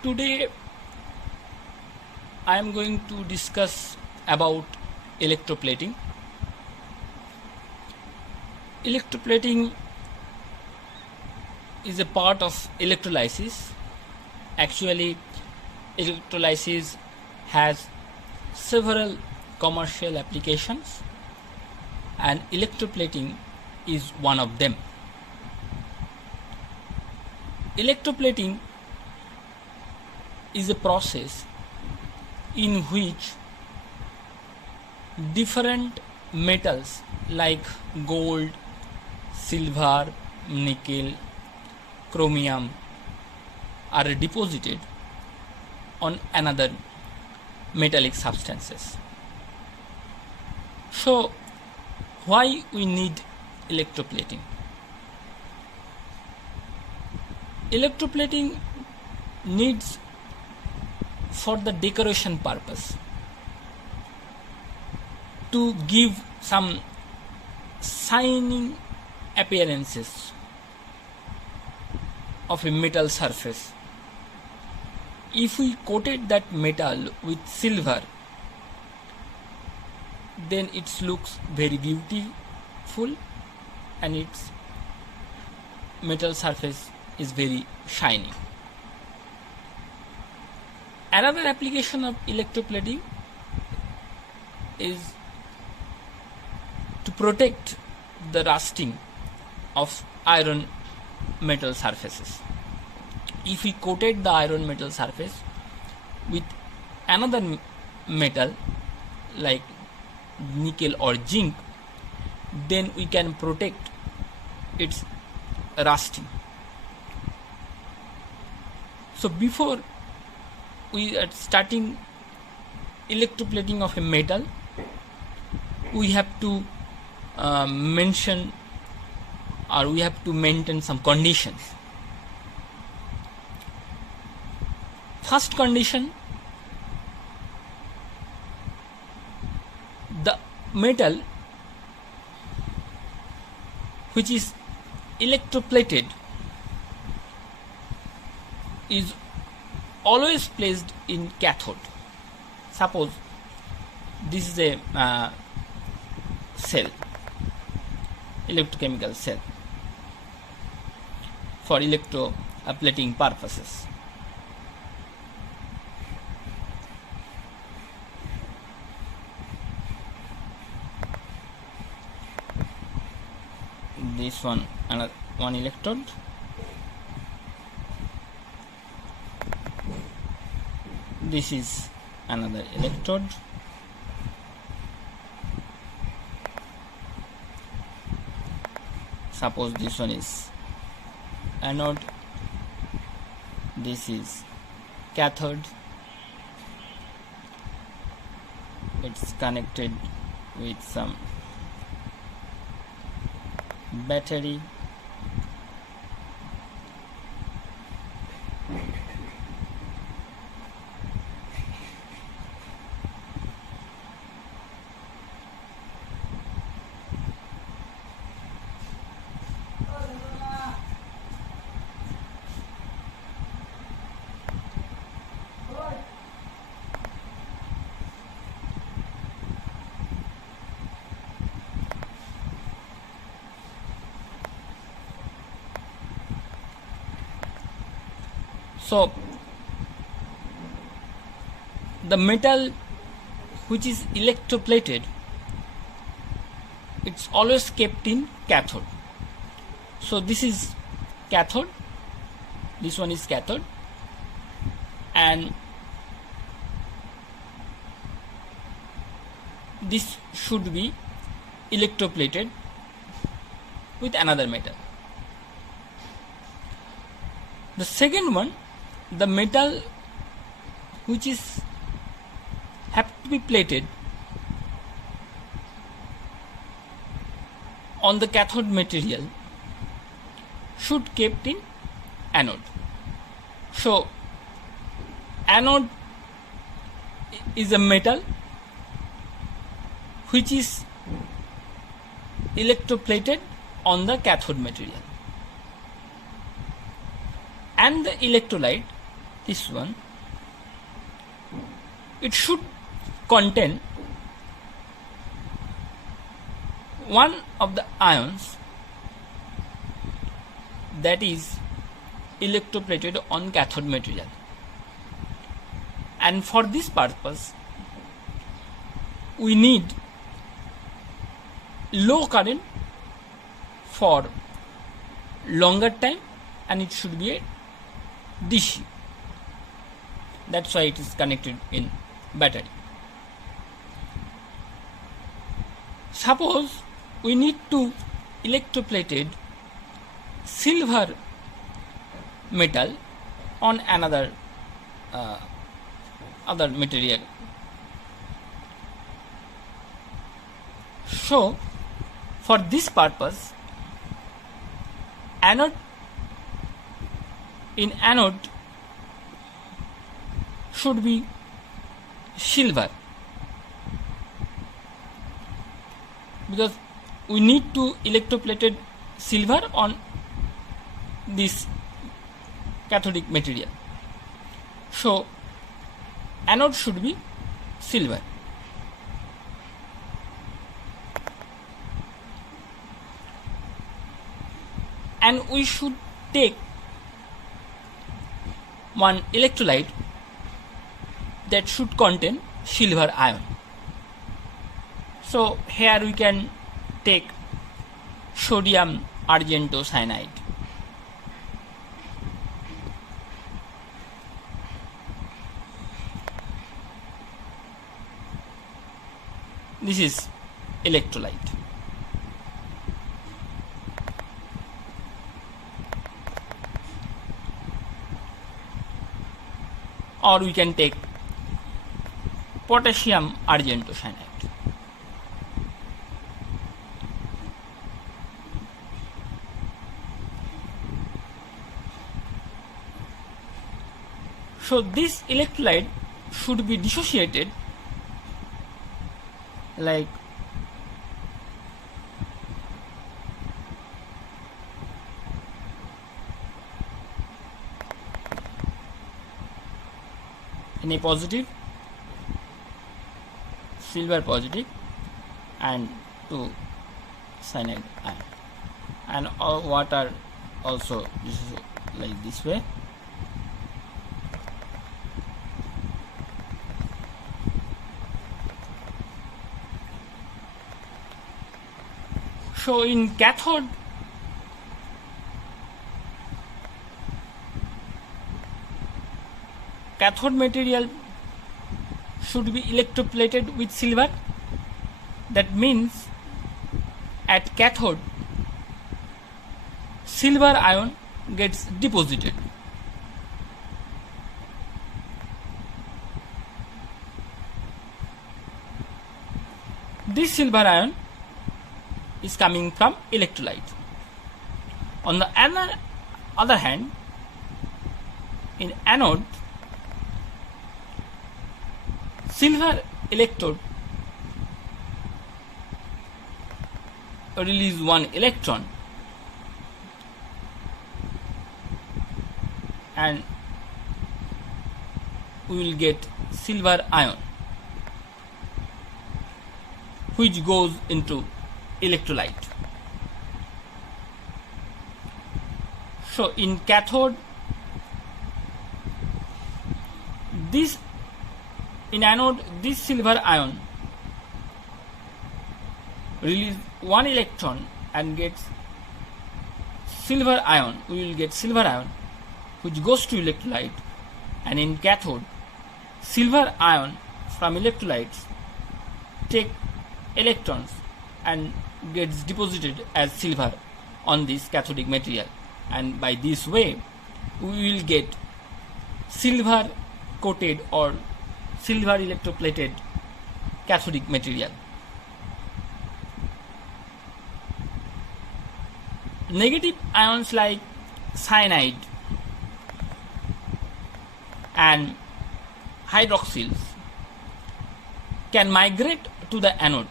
Today I am going to discuss about electroplating. Electroplating is a part of electrolysis. Actually, electrolysis has several commercial applications and electroplating is one of them. Electroplating is a process in which different metals like gold, silver, nickel, chromium are deposited on another metallic substances. So why we need electroplating? Electroplating needs for the decoration purpose, to give some shining appearances of a metal surface. If we coated that metal with silver, then it looks very beautiful and its metal surface is very shiny. Another application of electroplating is to protect the rusting of iron metal surfaces. If we coated the iron metal surface with another metal like nickel or zinc, then we can protect its rusting. So before we are starting electroplating of a metal, we have to mention or we have to maintain some conditions. First condition, the metal which is electroplated is always placed in cathode. Suppose this is a cell, electrochemical cell for electroplating purposes. This one, another one electrode. This is another electrode. Suppose this one is anode, this is cathode. It's connected with some battery. So the metal which is electroplated, it's always kept in cathode. So this is cathode, this one is cathode, and this should be electroplated with another metal. The second one, the metal which is have to be plated on the cathode material should kept in anode. So anode is a metal which is electroplated on the cathode material, and the electrolyte this one, it should contain one of the ions that is electroplated on cathode material, and for this purpose we need low current for longer time, and it should be a DC. That's why it is connected in battery. Suppose we need to electroplated silver metal on another other material. So for this purpose, anode should be silver, because we need to electroplated silver on this cathodic material. So anode should be silver. And we should take one electrolyte that should contain silver ion. So here we can take sodium argentocyanide. This is electrolyte. Or we can take potassium argentocyanide. So this electrolyte should be dissociated like Na positive, silver positive, and 2 cyanide ion, and all water also. This is like this way. So in cathode material should be electroplated with silver. That means at cathode silver ion gets deposited. This silver ion is coming from electrolyte. On the other hand, in anode, silver electrode release one electron, and we will get silver ion, which goes into electrolyte. So in cathode, in anode, this silver ion release one electron and gets silver ion. We will get silver ion, which goes to electrolyte, and in cathode, silver ion from electrolytes take electrons and gets deposited as silver on this cathodic material, and by this way we will get silver coated or silver electroplated cathodic material. Negative ions like cyanide and hydroxyls can migrate to the anode,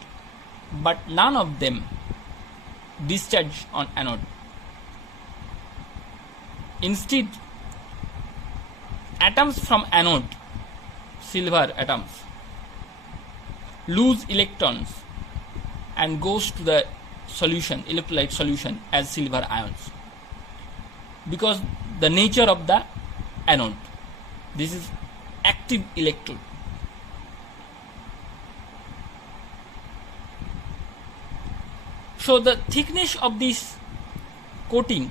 but none of them discharge on anode. Instead, atoms from anode, silver atoms, lose electrons and goes to the solution, electrolyte solution, as silver ions, because the nature of the anode, this is active electrode. So the thickness of this coating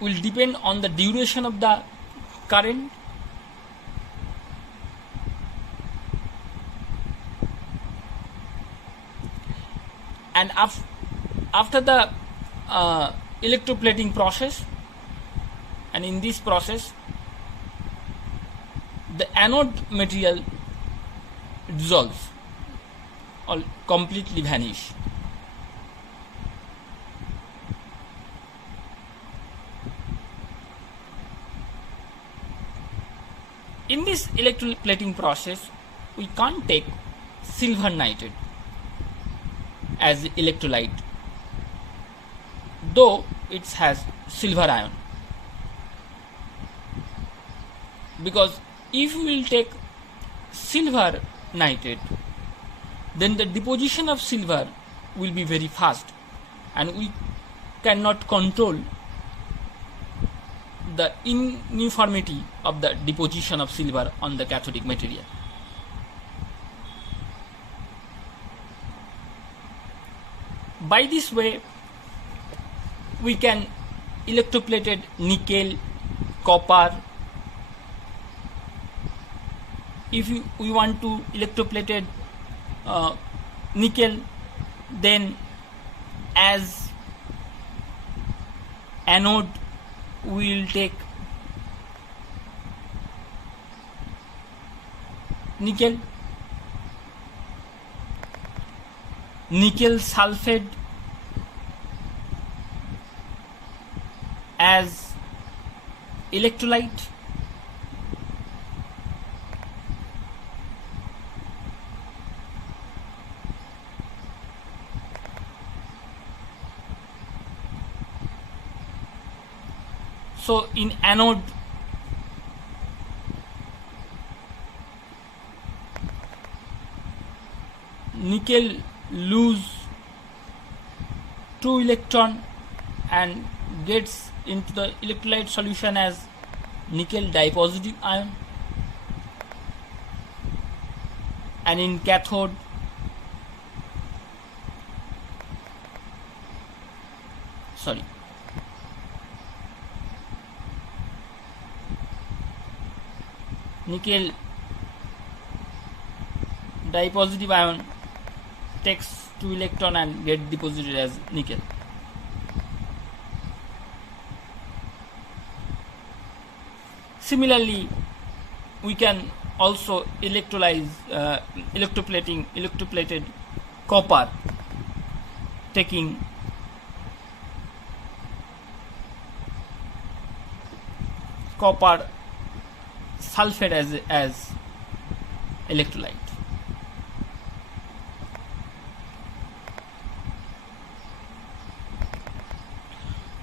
will depend on the duration of the current, and after the electroplating process, and in this process the anode material dissolves or completely vanish. In this electroplating process, we can't take silver nitrate as electrolyte, though it has silver ion, because if we will take silver nitrate, then the deposition of silver will be very fast, and we cannot control the uniformity of the deposition of silver on the cathodic material. By this way, we can electroplated nickel, copper. If we want to electroplated nickel, then as anode we will take nickel sulfate as electrolyte, so in anode nickel lose 2 electron and gets into the electrolyte solution as nickel dipositive ion, and in cathode nickel dipositive ion takes 2 electron and get deposited as nickel. Similarly, we can also electroplated copper, taking copper sulfate as electrolyte.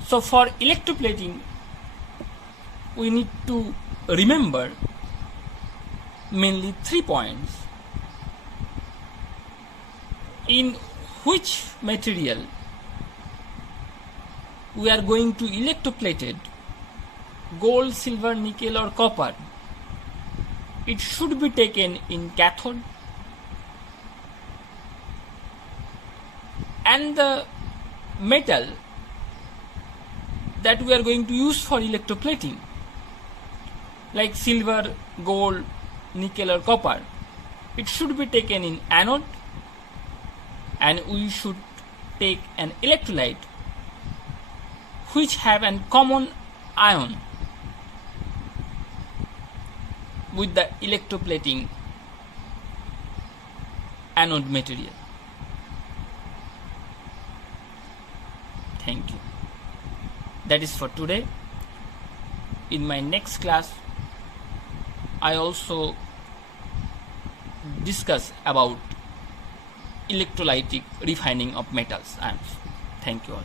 So for electroplating, we need to remember mainly 3 points: in which material we are going to electroplated gold, silver, nickel or copper. It should be taken in cathode, and the metal that we are going to use for electroplating, like silver, gold, nickel or copper, it should be taken in anode, and we should take an electrolyte which have a common ion with the electroplating anode material. Thank you. That is for today. In my next class, I also discuss about electrolytic refining of metals ions. Thank you all.